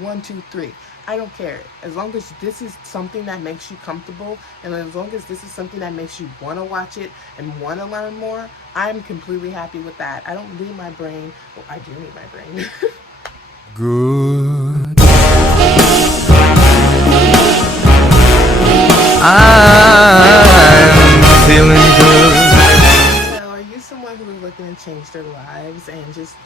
1, 2, 3. I don't care. As long as this is something that makes you comfortable, and as long as this is something that makes you want to watch it and want to learn more, I'm completely happy with that. I don't need my brain. Well, I do need my brain. Good. I'm feeling good. So, are you someone who is looking to change their lives and just,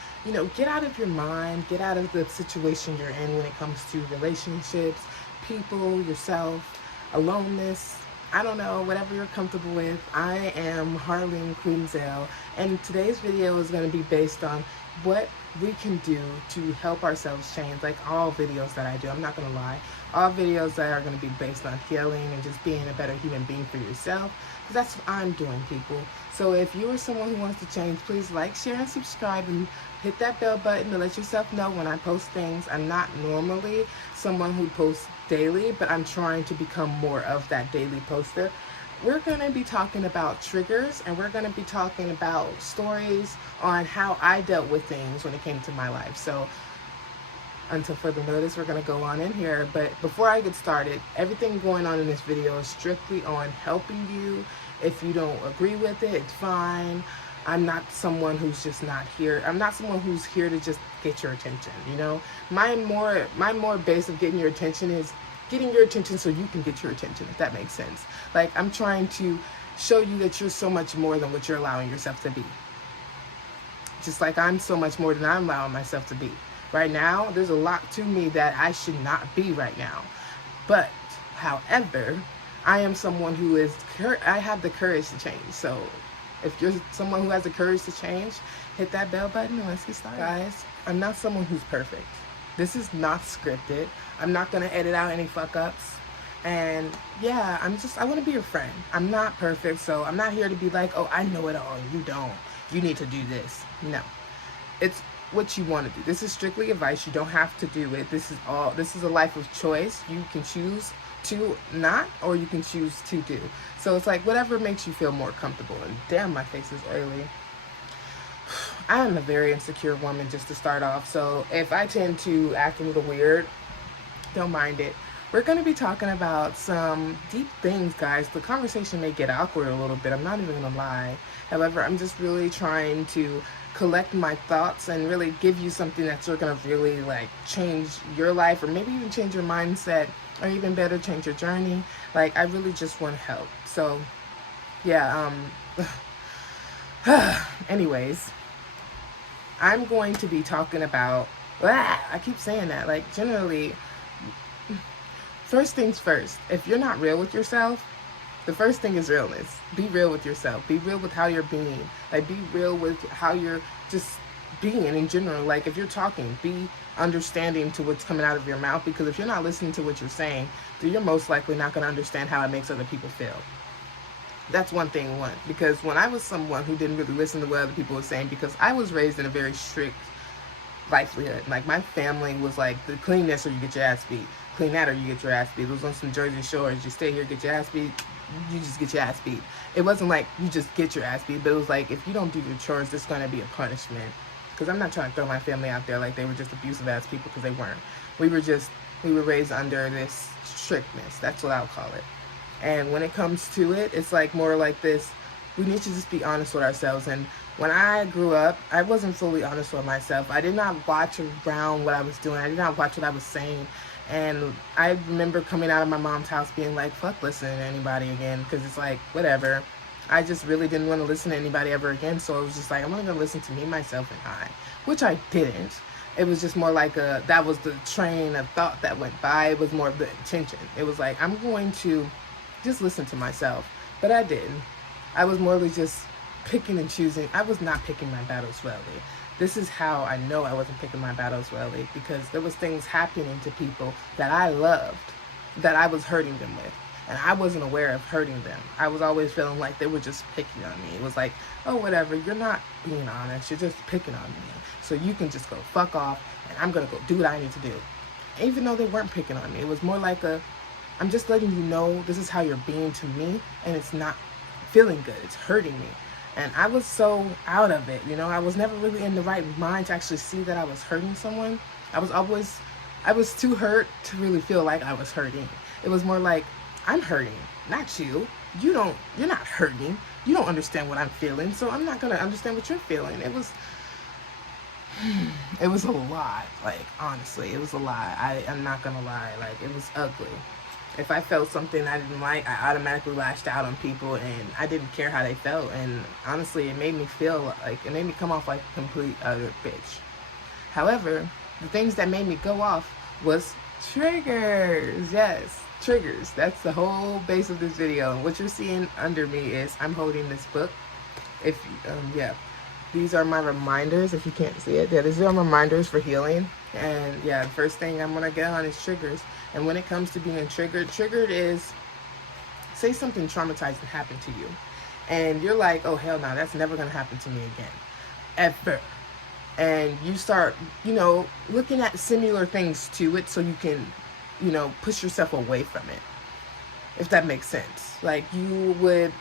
get out of your mind, get out of the situation you're in when it comes to relationships, people, yourself, aloneness? I don't know, whatever you're comfortable with. I am Harleen Queenzale, and today's video is going to be based on what we can do to help ourselves change. Like all videos that I do, I'm not going to lie. All videos that are going to be based on healing and just being a better human being for yourself, because that's what I'm doing, people. So if you are someone who wants to change, please like, share, and subscribe, and hit that bell button to let yourself know when I post things. I'm not normally someone who posts daily, but I'm trying to become more of that daily poster. We're going to be talking about triggers, and we're going to be talking about stories on how I dealt with things when it came to my life. So until further notice, we're going to go on in here. But before I get started, everything going on in this video is strictly on helping you. If you don't agree with it, it's fine. I'm not someone who's just not here. I'm not someone who's here to just get your attention, My more base of getting your attention is getting your attention so you can get your attention, if that makes sense. Like, I'm trying to show you that you're so much more than what you're allowing yourself to be. Just like I'm so much more than I'm allowing myself to be. Right now, there's a lot to me that I should not be right now. But, however, I am someone who I have the courage to change. So, if you're someone who has the courage to change, hit that bell button and let's get started. Guys, I'm not someone who's perfect. This is not scripted. I'm not going to edit out any fuck ups. And yeah, I want to be your friend. I'm not perfect, so I'm not here to be like, oh, I know it all and you don't. You need to do this. No. It's what you want to do. This is strictly advice. You don't have to do it. This is a life of choice. You can choose to not, or you can choose to do. So it's like whatever makes you feel more comfortable. And damn, my face is oily. I am a very insecure woman, just to start off. So if I tend to act a little weird, don't mind it. We're going to be talking about some deep things, guys. The conversation may get awkward a little bit. I'm not even going to lie. However, I'm just really trying to collect my thoughts and really give you something that's going to really like change your life, or maybe even change your mindset, or even better, change your journey. Like, I really just want to help. So yeah, anyways, I'm going to be talking about, I keep saying that, like, generally, first things first, if you're not real with yourself, the first thing is realness. Be real with yourself. Be real with how you're being. Like, be real with how you're just being in general. Like, if you're talking, be understanding to what's coming out of your mouth, because if you're not listening to what you're saying, then you're most likely not going to understand how it makes other people feel. That's one thing, because when I was someone who didn't really listen to what other people were saying, because I was raised in a very strict livelihood. Like, my family was like, the clean this or you get your ass beat. Clean that or you get your ass beat. It was on some Jersey Shores. You stay here, get your ass beat, you just get your ass beat. It wasn't like you just get your ass beat, but it was like, if you don't do your chores, there's going to be a punishment. Because I'm not trying to throw my family out there like they were just abusive ass people, because they weren't. We were raised under this strictness. That's what I'll call it. And when it comes to it, it's like more like this. We need to just be honest with ourselves. And when I grew up, I wasn't fully honest with myself. I did not watch around what I was doing. I did not watch what I was saying. And I remember coming out of my mom's house being like, fuck listening to anybody again, because it's like, whatever. I just really didn't want to listen to anybody ever again. So it was just like, I'm only going to listen to me, myself, and I, which I didn't. It was just more like that was the train of thought that went by. It was more of the intention. It was like, I'm going to just listen to myself. But I didn't. I was morely just picking and choosing. I was not picking my battles wellly. This is how I know I wasn't picking my battles wellly, because there was things happening to people that I loved that I was hurting them with. And I wasn't aware of hurting them. I was always feeling like they were just picking on me. It was like, oh, whatever, you're not being honest. You're just picking on me. So you can just go fuck off, and I'm going to go do what I need to do. Even though they weren't picking on me, it was more like I'm just letting you know this is how you're being to me, and it's not feeling good. It's hurting me. And I was so out of it, I was never really in the right mind to actually see that I was hurting someone. I was always I was too hurt to really feel like I was hurting. It was more like, I'm hurting, not you. You're not hurting. You don't understand what I'm feeling, so I'm not gonna understand what you're feeling. It was a lot. Like, honestly, it was a lot. I'm not gonna lie. Like, it was ugly. If I felt something I didn't like, I automatically lashed out on people, and I didn't care how they felt. And honestly, it made me feel like, it made me come off like a complete utter bitch. However, the things that made me go off was triggers. Yes, triggers. That's the whole base of this video. And what you're seeing under me is I'm holding this book. If yeah, these are my reminders. If you can't see it, yeah, these are my reminders for healing. And yeah, the first thing I'm gonna get on is triggers. And when it comes to being triggered is, say something traumatizing happened to you, and you're like, oh hell no, that's never gonna happen to me again, ever. And you start, looking at similar things to it so you can, push yourself away from it, if that makes sense. Like, you would,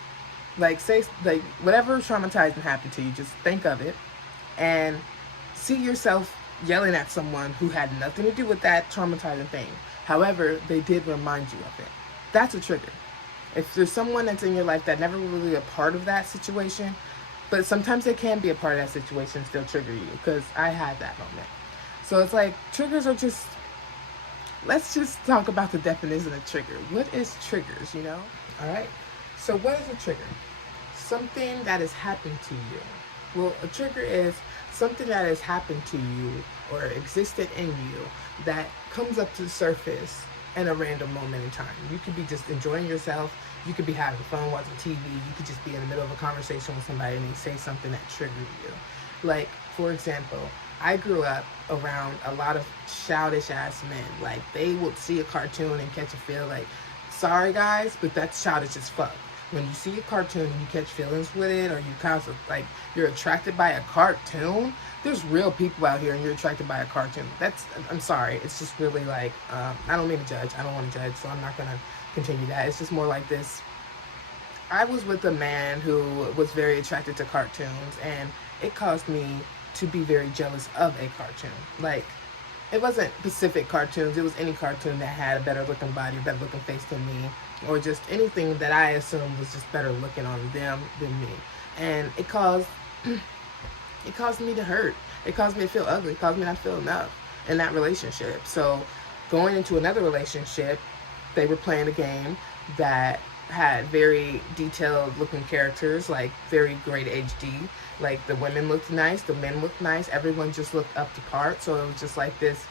like, say, like, whatever traumatizing happened to you, just think of it and see yourself yelling at someone who had nothing to do with that traumatizing thing. However, they did remind you of it. That's a trigger. If there's someone that's in your life that never really a part of that situation, but sometimes they can be a part of that situation and still trigger you, because I had that moment. So it's like, triggers are just, let's just talk about the definition of trigger. What is triggers, Alright, so what is a trigger? Something that has happened to you. Well, a trigger is something that has happened to you or existed in you that comes up to the surface in a random moment in time. You could be just enjoying yourself. You could be having fun watching TV. You could just be in the middle of a conversation with somebody and they say something that triggered you. Like, for example, I grew up around a lot of childish ass men. Like, they would see a cartoon and catch a feel. Like, sorry guys, but that's childish as fuck. When you see a cartoon and you catch feelings with it, or you kind of like, you're attracted by a cartoon, there's real people out here and you're attracted by a cartoon. I'm sorry, it's just really like, I don't mean to judge, I don't want to judge, so I'm not going to continue that. It's just more like this. I was with a man who was very attracted to cartoons, and it caused me to be very jealous of a cartoon. Like, it wasn't specific cartoons, it was any cartoon that had a better looking body, better looking face than me, or just anything that I assumed was just better looking on them than me. And it caused me to hurt. It caused me to feel ugly. It caused me not to feel enough in that relationship. So going into another relationship, they were playing a game that had very detailed looking characters, like very great HD. Like, the women looked nice, the men looked nice, everyone just looked up to par. So it was just like this,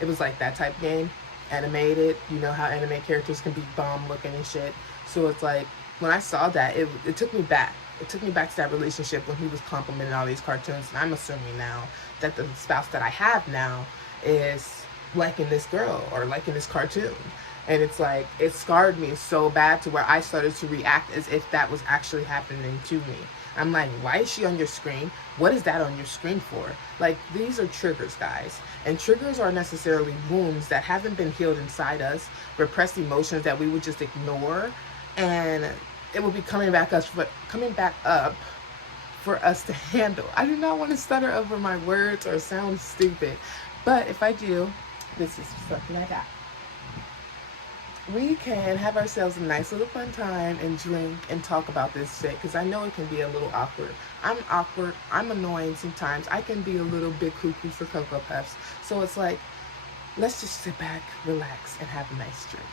it was like that type of game, animated. You know how anime characters can be bomb looking and shit. So it's like, when I saw that, it took me back. It took me back to that relationship when he was complimenting all these cartoons. And I'm assuming now that the spouse that I have now is liking this girl or liking this cartoon. And it's like, it scarred me so bad to where I started to react as if that was actually happening to me. I'm like, why is she on your screen? What is that on your screen for? Like, these are triggers, guys. And triggers are necessarily wounds that haven't been healed inside us, repressed emotions that we would just ignore, and it will be coming back up for us to handle. I do not want to stutter over my words or sound stupid, but if I do, this is something I got. We can have ourselves a nice little fun time and drink and talk about this shit, because I know it can be a little awkward. I'm awkward. I'm annoying sometimes. I can be a little bit cuckoo for Cocoa Puffs. So it's like, let's just sit back, relax, and have a nice drink.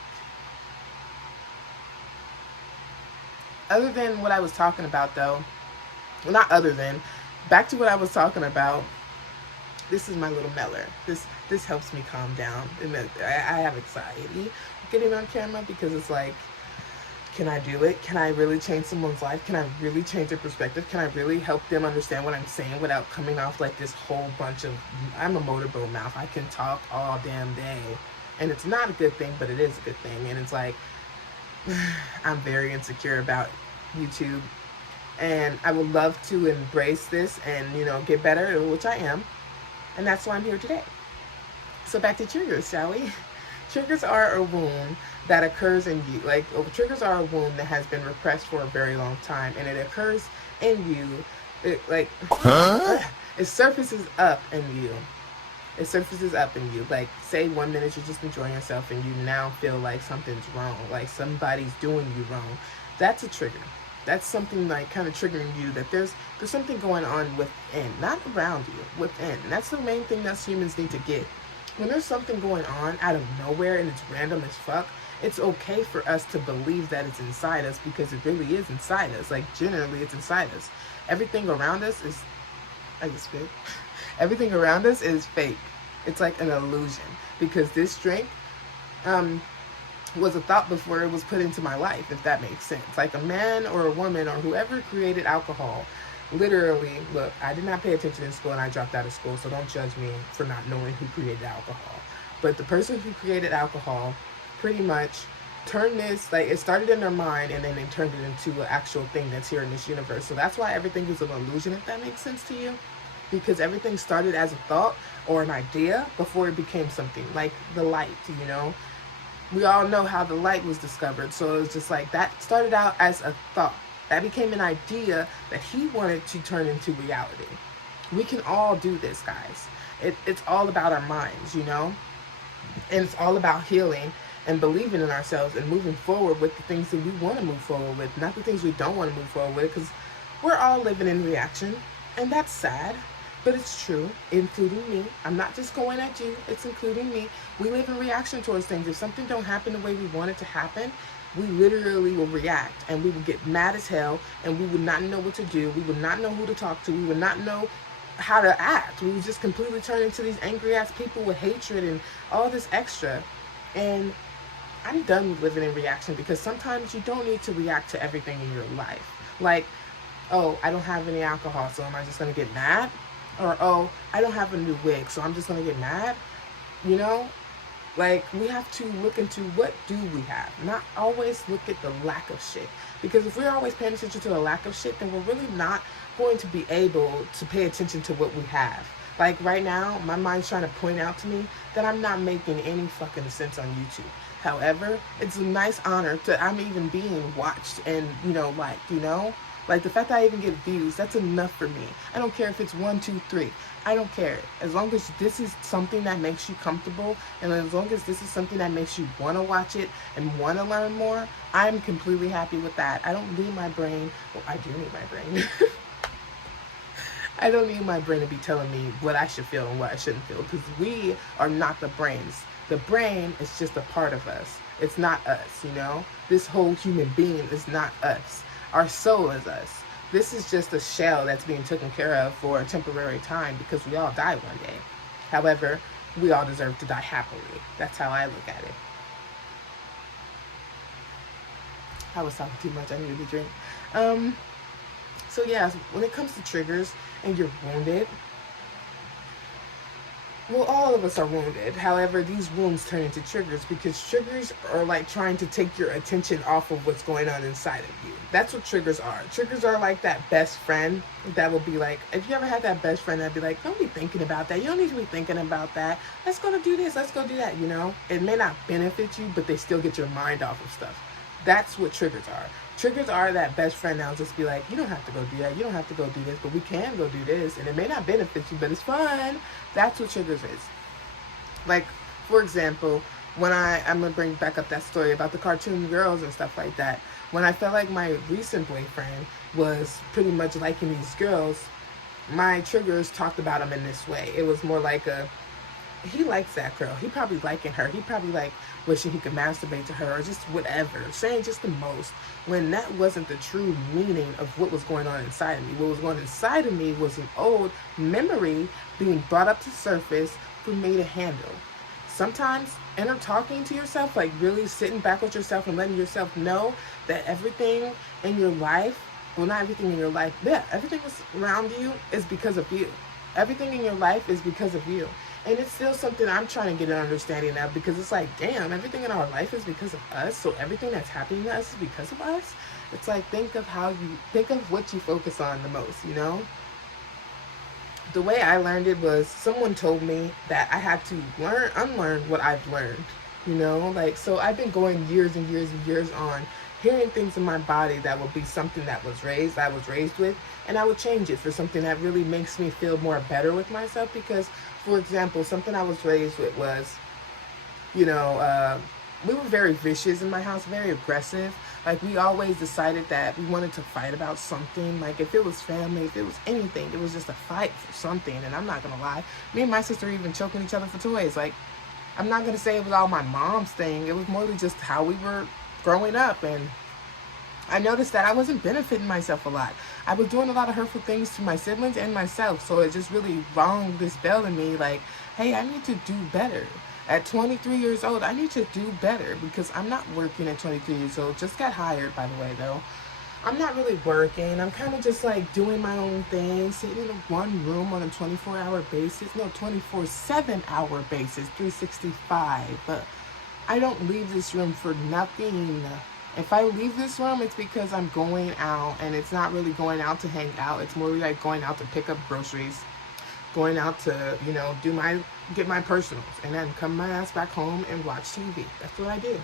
Other than what I was talking about, though, well, not other than, back to what I was talking about, this is my little meller. This helps me calm down. And I have anxiety getting on camera, because it's like, can I do it? Can I really change someone's life? Can I really change their perspective? Can I really help them understand what I'm saying without coming off like this whole bunch of, I'm a motorboat mouth. I can talk all damn day. And it's not a good thing, but it is a good thing. And it's like, I'm very insecure about YouTube. And I would love to embrace this and, get better, which I am. And that's why I'm here today. So back to triggers, shall we? Triggers are a wound that occurs in you. Like, triggers are a wound that has been repressed for a very long time, and it occurs in you. It surfaces up in you It surfaces up in you. Like, say 1 minute you're just enjoying yourself and you now feel like something's wrong, like somebody's doing you wrong. That's a trigger. That's something like kind of triggering you, that there's something going on within, not around you, within. And that's the main thing that humans need to get. When there's something going on out of nowhere and it's random as fuck, it's okay for us to believe that it's inside us, because it really is inside us. Like, generally, it's inside us. Everything around us is, I just spit. Everything around us is fake. It's like an illusion, because this drink was a thought before it was put into my life, if that makes sense. Like, a man or a woman or whoever created alcohol, literally, look, I did not pay attention in school and I dropped out of school, so don't judge me for not knowing who created alcohol. But the person who created alcohol pretty much turned this, like, it started in their mind and then they turned it into an actual thing that's here in this universe. So that's why everything is an illusion, if that makes sense to you. Because everything started as a thought or an idea before it became something. Like the light, you know. We all know how the light was discovered. So it's just like, that started out as a thought. That became an idea that he wanted to turn into reality. We can all do this, guys. It's all about our minds, you know. And it's all about healing and believing in ourselves and moving forward with the things that we want to move forward with, not the things we don't want to move forward with, because we're all living in reaction, and that's sad, but it's true, including me. I'm not just going at you, it's including me. We live in reaction towards things. If something don't happen the way we want it to happen, we literally will react, and we will get mad as hell, and we would not know what to do. We would not know who to talk to. We would not know how to act. We would just completely turn into these angry ass people with hatred and all this extra. And I'm done with living in reaction, because sometimes you don't need to react to everything in your life. Like, oh, I don't have any alcohol, so am I just going to get mad? Or, oh, I don't have a new wig, so I'm just going to get mad? You know? Like, we have to look into what do we have, not always look at the lack of shit. Because if we're always paying attention to the lack of shit, then we're really not going to be able to pay attention to what we have. Like, right now, my mind's trying to point out to me that I'm not making any fucking sense on YouTube. However, it's a nice honor that I'm even being watched and, you know, liked, you know? Like, the fact that I even get views, that's enough for me. I don't care if it's 1, 2, 3. I don't care. As long as this is something that makes you comfortable, and as long as this is something that makes you want to watch it and want to learn more, I'm completely happy with that. I don't need my brain. Well, I do need my brain. I don't need my brain to be telling me what I should feel and what I shouldn't feel, because we are not the brains. The brain is just a part of us. It's not us, you know? This whole human being is not us. Our soul is us. This is just a shell that's being taken care of for a temporary time, because we all die one day. However, we all deserve to die happily. That's how I look at it. I was talking too much. I needed a drink. So yeah, when it comes to triggers and you're wounded, well, all of us are wounded. However, these wounds turn into triggers, because triggers are like trying to take your attention off of what's going on inside of you. That's what triggers are. Triggers are like that best friend that will be like, if you ever had that best friend that'd be like, don't be thinking about that. You don't need to be thinking about that. Let's go to do this. Let's go do that, you know? It may not benefit you, but they still get your mind off of stuff. That's what triggers are. Triggers are that best friend that'll just be like, you don't have to go do that. You don't have to go do this, but we can go do this. And it may not benefit you, but it's fun. That's what triggers is. Like, for example, when I'm going to bring back up that story about the cartoon girls and stuff like that. When I felt like my recent boyfriend was pretty much liking these girls, my triggers talked about him in this way. It was more like he likes that girl. He probably liking her. He probably like wishing he could masturbate to her, or just whatever, saying just the most, when that wasn't the true meaning of what was going on inside of me. What was going on inside of me was an old memory being brought up to surface for me to handle. Sometimes inner talking to yourself, like really sitting back with yourself and letting yourself know that everything in your life, well, not everything in your life, yeah, everything that's around you is because of you. Everything in your life is because of you. And it's still something I'm trying to get an understanding of, because it's like, damn, everything in our life is because of us. So everything that's happening to us is because of us. It's like, think of what you focus on the most, you know? The way I learned it was, someone told me that I had to unlearn what I've learned, you know? Like, so I've been going years and years and years on hearing things in my body that would be something that I was raised with, and I would change it for something that really makes me feel more better with myself, because For example, something I was raised with was, you know, we were very vicious in my house, very aggressive. Like, we always decided that we wanted to fight about something. Like, if it was family, if it was anything, it was just a fight for something. And I'm not gonna lie, me and my sister even choking each other for toys. Like, I'm not gonna say it was all my mom's thing. It was mostly just how we were growing up. And I noticed that I wasn't benefiting myself a lot. I was doing a lot of hurtful things to my siblings and myself. So it just really rang this bell in me, like, hey, I need to do better. At 23 years old, I need to do better, because I'm not working at 23 years old. Just got hired, by the way, though. I'm not really working. I'm kind of just like doing my own thing, sitting in one room on a 24-hour basis. No, 24/7-hour basis, 365. But I don't leave this room for nothing. If I leave this room, it's because I'm going out, and it's not really going out to hang out. It's more like going out to pick up groceries, going out to, get my personals, and then come my ass back home and watch TV. That's what I do.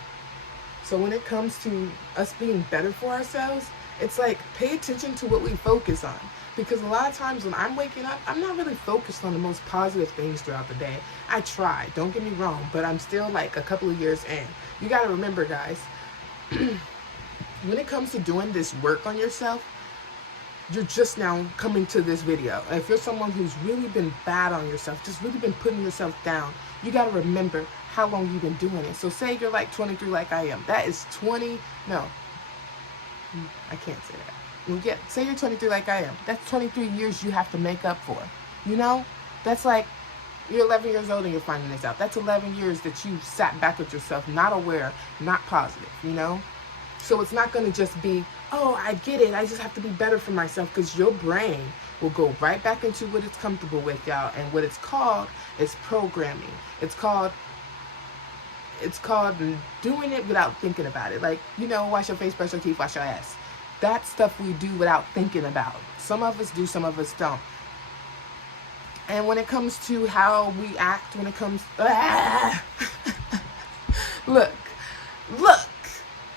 So when it comes to us being better for ourselves, it's like, pay attention to what we focus on. Because a lot of times when I'm waking up, I'm not really focused on the most positive things throughout the day. I try, don't get me wrong, but I'm still like a couple of years in. You gotta remember, guys, when it comes to doing this work on yourself, you're just now coming to this video. If you're someone who's really been bad on yourself, just really been putting yourself down, you got to remember how long you've been doing it. So say you're like 23 like I am. That is 20, no, I can't say that. Yeah, say you're 23 like I am. That's 23 years you have to make up for. You know? That's like, you're 11 years old and you're finding this out. That's 11 years that you sat back with yourself, not aware, not positive, you know? So it's not going to just be, oh, I get it, I just have to be better for myself, because your brain will go right back into what it's comfortable with, y'all. And what it's called is programming. It's called doing it without thinking about it. Like, wash your face, brush your teeth, wash your ass. That stuff we do without thinking about. Some of us do, some of us don't. And when it comes to how we act, when it comes, look,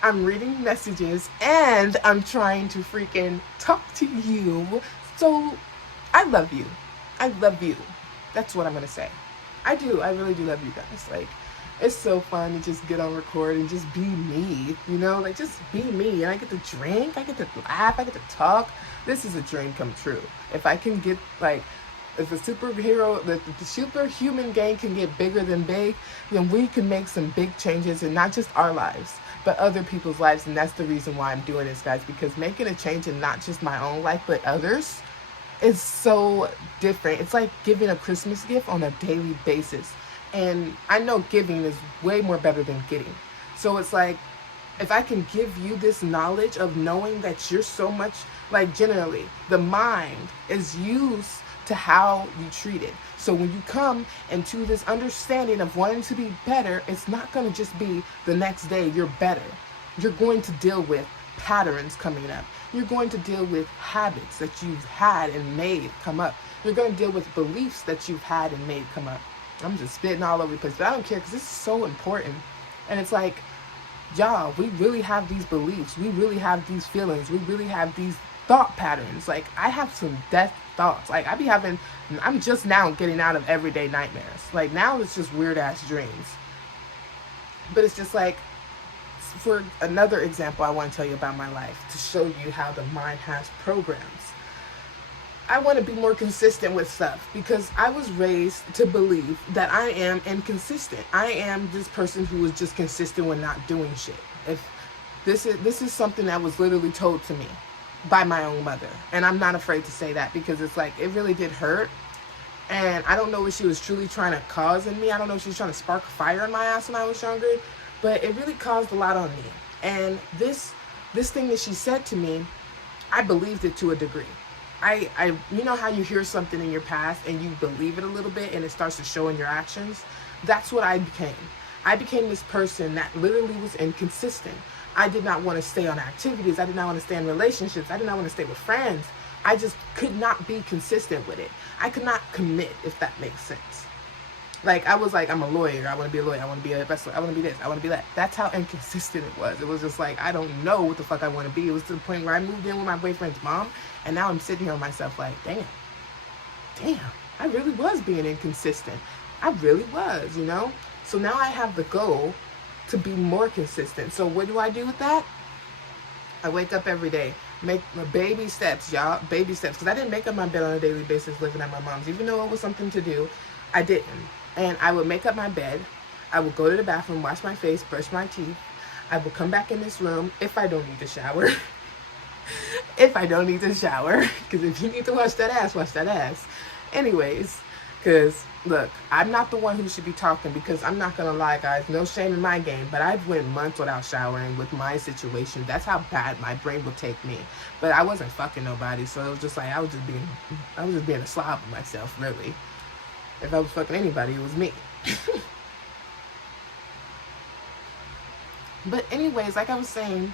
I'm reading messages and I'm trying to freaking talk to you. So I love you. I love you. That's what I'm going to say. I do. I really do love you guys. Like, it's so fun to just get on record and just be me, like, just be me. And I get to drink, I get to laugh, I get to talk. This is a dream come true. If I can get, like, if the superhuman gang can get bigger than big, then we can make some big changes in not just our lives, but other people's lives. And that's the reason why I'm doing this, guys, because making a change in not just my own life, but others, is so different. It's like giving a Christmas gift on a daily basis. And I know giving is way more better than getting. So it's like, if I can give you this knowledge of knowing that you're so much, like, generally, the mind is used to how you treat it. So when you come into this understanding of wanting to be better, it's not going to just be the next day you're better. You're going to deal with patterns coming up. You're going to deal with habits that you've had and made come up. You're going to deal with beliefs that you've had and made come up. I'm just spitting all over the place, but I don't care, because this is so important. And it's like, y'all, we really have these beliefs. We really have these feelings. We really have these thought patterns. Like, I have some death thoughts. Like, I'm just now getting out of everyday nightmares. Like, now it's just weird ass dreams. But it's just like, for another example, I want to tell you about my life to show you how the mind has programs. I want to be more consistent with stuff, because I was raised to believe that I am inconsistent. I am this person who is just consistent when not doing shit. If this is something that was literally told to me by my own mother, and I'm not afraid to say that, because it's like, it really did hurt. And I don't know what she was truly trying to cause in me. I don't know if she was trying to spark a fire in my ass when I was younger, but it really caused a lot on me. And this thing that she said to me, I believed it to a degree. You know how you hear something in your past and you believe it a little bit and it starts to show in your actions? That's what I became. I became this person that literally was inconsistent. I did not want to stay on activities. I did not want to stay in relationships. I did not want to stay with friends. I just could not be consistent with it. I could not commit, if that makes sense. Like, I was like, I'm a lawyer. I want to be a lawyer. I want to be a wrestler. I want to be this. I want to be that. That's how inconsistent it was. It was just like, I don't know what the fuck I want to be. It was to the point where I moved in with my boyfriend's mom, and now I'm sitting here with myself like, damn. I really was being inconsistent. I really was, you know? So now I have the goal to be more consistent. So what do I do with that? I wake up every day, make my baby steps, y'all, baby steps. Because I didn't make up my bed on a daily basis living at my mom's. Even though it was something to do, I didn't. And I would make up my bed. I would go to the bathroom, wash my face, brush my teeth. I would come back in this room if I don't need to shower. If I don't need to shower. Because if you need to wash that ass, wash that ass. Anyways, because look, I'm not the one who should be talking, because I'm not gonna lie, guys, no shame in my game, but I've went months without showering with my situation. That's how bad my brain would take me. But I wasn't fucking nobody, so it was just like I was just being a slob of myself, really. If I was fucking anybody, it was me. But anyways, like I was saying,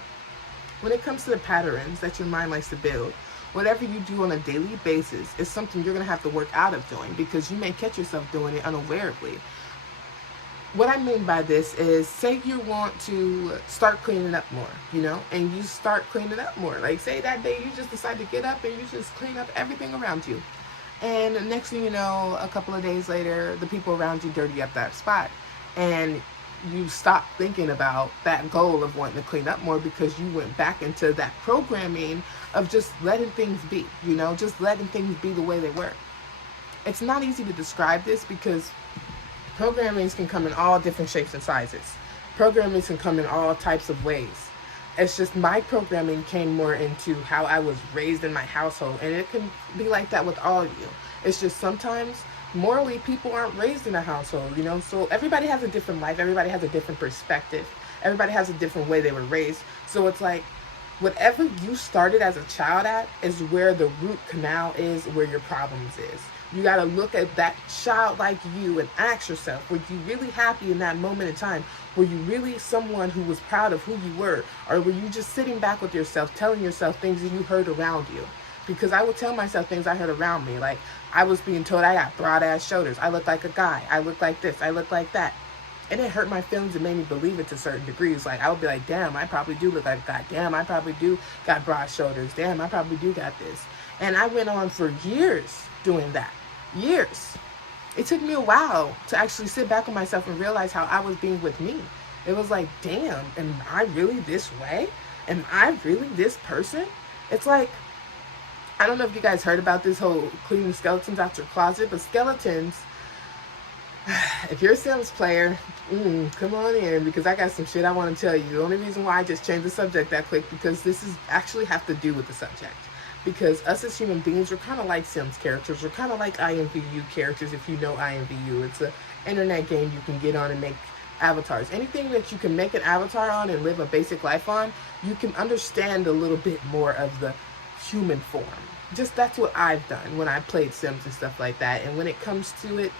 when it comes to the patterns that your mind likes to build, whatever you do on a daily basis is something you're going to have to work out of doing, because you may catch yourself doing it unawarely. What I mean by this is, say you want to start cleaning up more, you know, and you start cleaning up more. Like, say that day you just decide to get up and you just clean up everything around you. And the next thing you know, a couple of days later, the people around you dirty up that spot. And you stop thinking about that goal of wanting to clean up more, because you went back into that programming of just letting things be, you know, just letting things be the way they were. It's not easy to describe this, because programmings can come in all different shapes and sizes. Programmings can come in all types of ways. It's just my programming came more into how I was raised in my household, and it can be like that with all of you. It's just sometimes morally people aren't raised in a household, you know, so everybody has a different life, everybody has a different perspective, everybody has a different way they were raised. So it's like, whatever you started as a child at is where the root canal is, where your problems is. You got to look at that child like you and ask yourself, were you really happy in that moment in time? Were you really someone who was proud of who you were? Or were you just sitting back with yourself, telling yourself things that you heard around you? Because I would tell myself things I heard around me. Like, I was being told I got broad ass shoulders, I look like a guy, I look like this, I look like that. And it hurt my feelings and made me believe it to certain degrees. Like, I would be like, damn, I probably do look like a guy. Damn, I probably do got broad shoulders. Damn, I probably do got this. And I went on for years doing that. Years. It took me a while to actually sit back with myself and realize how I was being with me. It was like, damn, am I really this way? Am I really this person? It's like, I don't know if you guys heard about this whole cleaning skeletons out your closet, but skeletons, if you're a Sims player, come on in, because I got some shit I want to tell you. The only reason why I just changed the subject that quick, because this is actually have to do with the subject. Because us as human beings, we're kind of like Sims characters. We're kind of like IMVU characters, if you know IMVU. It's an internet game you can get on and make avatars. Anything that you can make an avatar on and live a basic life on, you can understand a little bit more of the human form. Just that's what I've done when I played Sims and stuff like that. And when it comes to it,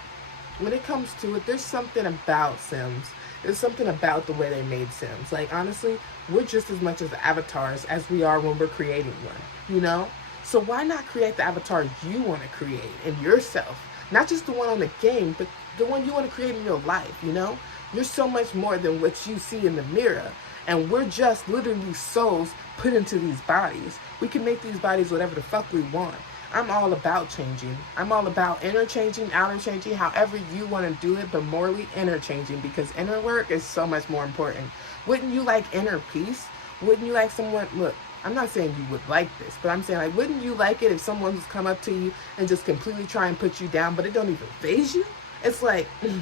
there's something about Sims. There's something about the way they made Sims. Like, honestly, we're just as much as avatars as we are when we're creating one, you know? So why not create the avatar you want to create in yourself? Not just the one on the game, but the one you want to create in your life, you know? You're so much more than what you see in the mirror. And we're just literally souls put into these bodies. We can make these bodies whatever the fuck we want. I'm all about changing. I'm all about inner changing, outer changing, however you want to do it, but morally inner changing, because inner work is so much more important. Wouldn't you like inner peace? Wouldn't you like someone, look, I'm not saying you would like this, but I'm saying, like, wouldn't you like it if someone was come up to you and just completely try and put you down, but it don't even faze you? It's like, you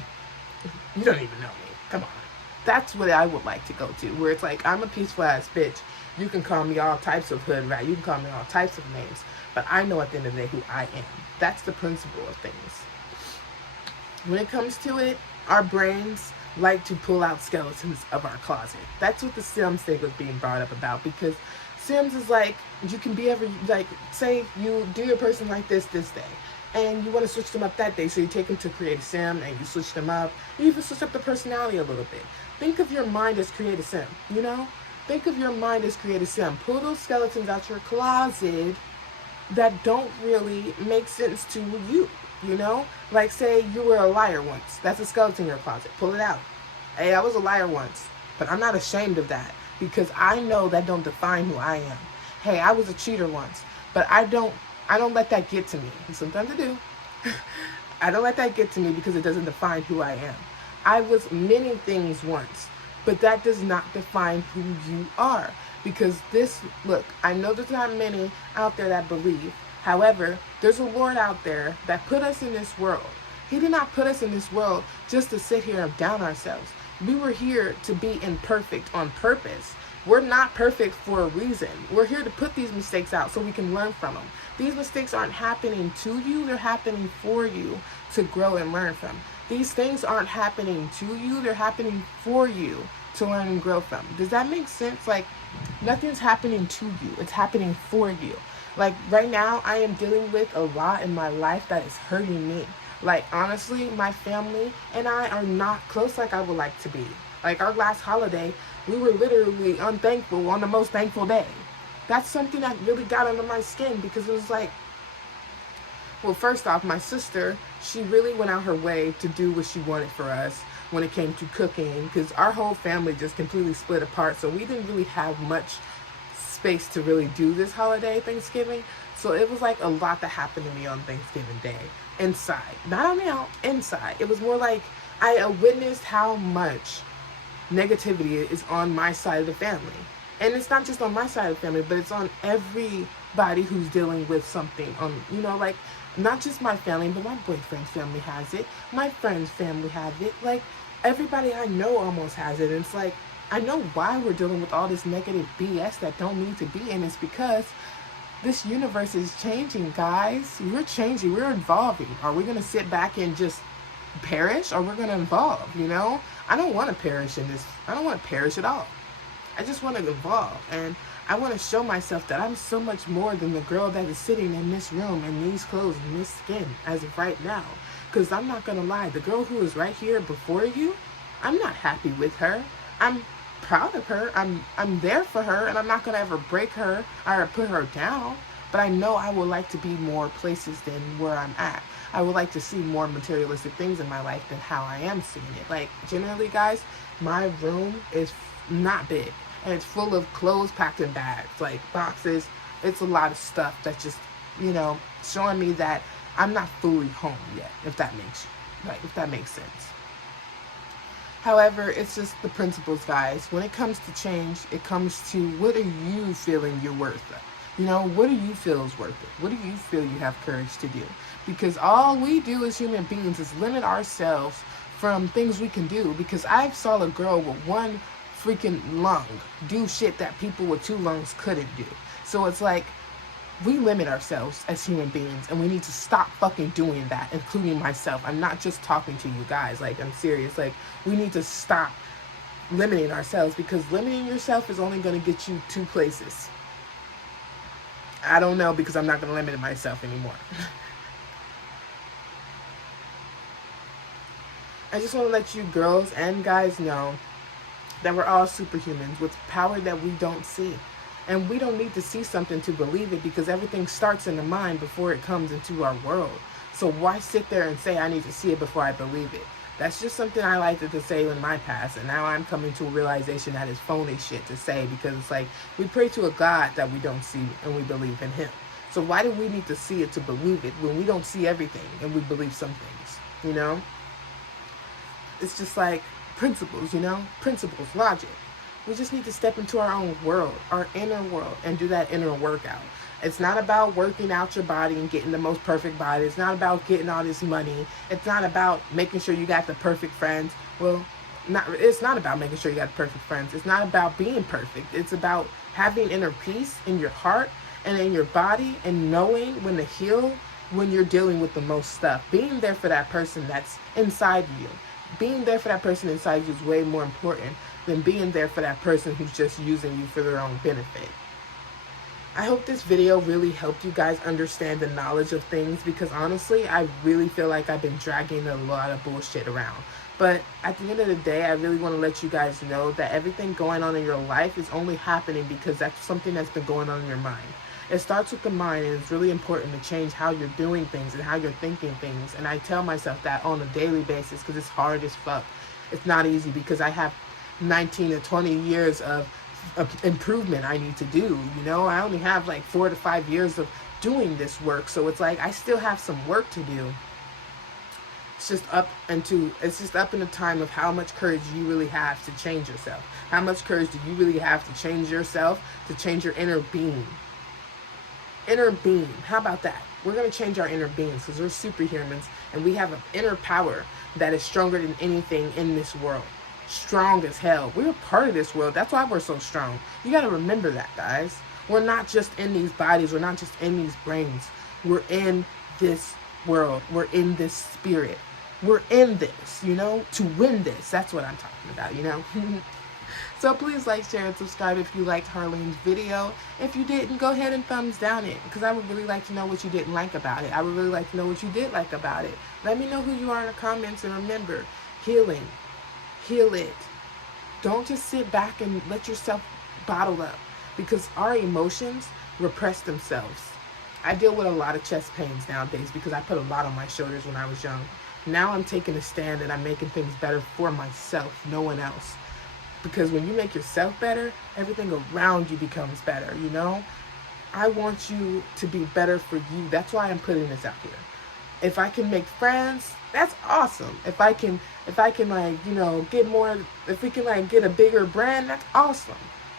don't even know me. Come on. That's what I would like to go to, where it's like, I'm a peaceful ass bitch. You can call me all types of hood rat. You can call me all types of names. But I know at the end of the day who I am. That's the principle of things. When it comes to it, our brains like to pull out skeletons of our closet. That's what the Sims thing was being brought up about, because Sims is like, you can be ever, like, say you do your person like this day, and you want to switch them up that day, so you take them to create a Sim, and you switch them up. You even switch up the personality a little bit. Think of your mind as create a Sim, you know? Think of your mind as create a Sim. Pull those skeletons out your closet that don't really make sense to you, you know? Like, say you were a liar once. That's a skeleton in your closet. Pull it out. Hey, I was a liar once, but I'm not ashamed of that, because I know that don't define who I am. Hey, I was a cheater once, but I don't let that get to me. And sometimes I do, I don't let that get to me because it doesn't define who I am. I was many things once, but that does not define who you are. Because look, I know there's not many out there that believe. However, there's a Lord out there that put us in this world. He did not put us in this world just to sit here and down ourselves. We were here to be imperfect on purpose. We're not perfect for a reason. We're here to put these mistakes out so we can learn from them. These mistakes aren't happening to you, they're happening for you to grow and learn from. These things aren't happening to you, they're happening for you to learn and grow from. Does that make sense? Like, nothing's happening to you, it's happening for you. Like, right now, I am dealing with a lot in my life that is hurting me. Like, honestly, my family and I are not close like I would like to be. Like, our last holiday, we were literally unthankful on the most thankful day. That's something that really got under my skin because it was like, well, first off, my sister, she really went out her way to do what she wanted for us when it came to cooking, because our whole family just completely split apart, so we didn't really have much space to really do this holiday, Thanksgiving. So it was like a lot that happened to me on Thanksgiving Day inside, not only out, inside. It was more like I witnessed how much negativity is on my side of the family. And it's not just on my side of the family, but it's on everybody who's dealing with something. Like, not just my family, but my boyfriend's family has it. My friend's family has it. Like, everybody I know almost has it. And it's like, I know why we're dealing with all this negative BS that don't need to be, and it's because this universe is changing, guys. We're changing. We're evolving. Are we going to sit back and just perish, or we're going to evolve, I don't want to perish in this. I don't want to perish at all. I just want to evolve, and I want to show myself that I'm so much more than the girl that is sitting in this room in these clothes and this skin as of right now. Because I'm not going to lie, the girl who is right here before you, I'm not happy with her. I'm proud of her. I'm there for her, and I'm not going to ever break her or put her down. But I know I would like to be more places than where I'm at. I would like to see more materialistic things in my life than how I am seeing it. Like, generally, guys, my room is not big, and it's full of clothes packed in bags, like boxes. It's a lot of stuff that's just, showing me that I'm not fully home yet, if that makes sense. However, it's just the principles, guys. When it comes to change, it comes to, what are you feeling you're worth it? What do you feel is worth it? What do you feel you have courage to do? Because all we do as human beings is limit ourselves from things we can do. Because I saw a girl with one freaking lung do shit that people with two lungs couldn't do. So it's like, we limit ourselves as human beings, and we need to stop fucking doing that, including myself. I'm not just talking to you guys. Like, I'm serious. Like, we need to stop limiting ourselves, because limiting yourself is only going to get you two places. I don't know, because I'm not going to limit myself anymore. I just want to let you girls and guys know that we're all superhumans with power that we don't see. And we don't need to see something to believe it, because everything starts in the mind before it comes into our world. So why sit there and say I need to see it before I believe it? That's just something I liked to say in my past, and now I'm coming to a realization that is phony shit to say, because it's like, we pray to a God that we don't see and we believe in him. So why do we need to see it to believe it when we don't see everything and we believe some things, It's just like principles, principles, logic. We just need to step into our own world, our inner world, and do that inner workout. It's not about working out your body and getting the most perfect body. It's not about getting all this money. It's not about making sure you got the perfect friends. Well, it's not about making sure you got the perfect friends. It's not about being perfect. It's about having inner peace in your heart and in your body, and knowing when to heal when you're dealing with the most stuff. Being there for that person that's inside you. Being there for that person inside you is way more important than being there for that person who's just using you for their own benefit. I hope this video really helped you guys understand the knowledge of things, because honestly, I really feel like I've been dragging a lot of bullshit around. But at the end of the day, I really want to let you guys know that everything going on in your life is only happening because that's something that's been going on in your mind. It starts with the mind, and it's really important to change how you're doing things and how you're thinking things. And I tell myself that on a daily basis, because it's hard as fuck. It's not easy, because I have 19 to 20 years of improvement I need to do. I only have like 4 to 5 years of doing this work, so it's like I still have some work to do. It's just up in the time of how much courage you really have to change yourself. How much courage do you really have to change yourself, to change your inner being? Inner being. How about that? We're going to change our inner beings because we're superhumans and we have an inner power that is stronger than anything in this world. Strong as hell. We're a part of this world. That's why we're so strong. You got to remember that, guys. We're not just in these bodies. We're not just in these brains. We're in this world. We're in this spirit. We're in this, you know, to win this. That's what I'm talking about, you know. So please like, share, and subscribe if you liked Harlene's video. If you didn't, go ahead and thumbs down it, because I would really like to know what you didn't like about it. I would really like to know what you did like about it. Let me know who you are in the comments, and remember, healing. Heal it. Don't just sit back and let yourself bottle up, because our emotions repress themselves. I deal with a lot of chest pains nowadays because I put a lot on my shoulders when I was young. Now I'm taking a stand and I'm making things better for myself, no one else. Because when you make yourself better, everything around you becomes better, you know? I want you to be better for you. That's why I'm putting this out here. If I can make friends, that's awesome. If I can like, you know, get more, if we can like get a bigger brand, that's awesome.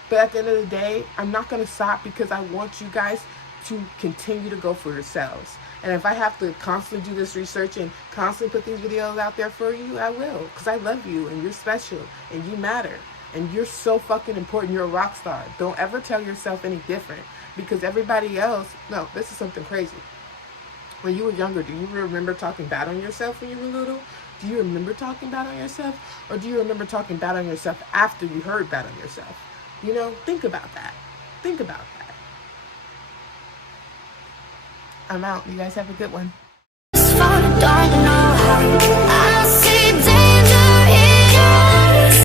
But at the end of the day, I'm not going to stop because I want you guys to continue to go for yourselves. And if I have to constantly do this research and constantly put these videos out there for you, I will. Because I love you and you're special and you matter. And you're so fucking important. You're a rock star. Don't ever tell yourself any different. Because everybody else, no, this is something crazy. When you were younger, do you remember talking bad on yourself when you were little? Do you remember talking bad on yourself? Or do you remember talking bad on yourself after you heard bad on yourself? You know, think about that. Think about that. I'm out. You guys have a good one.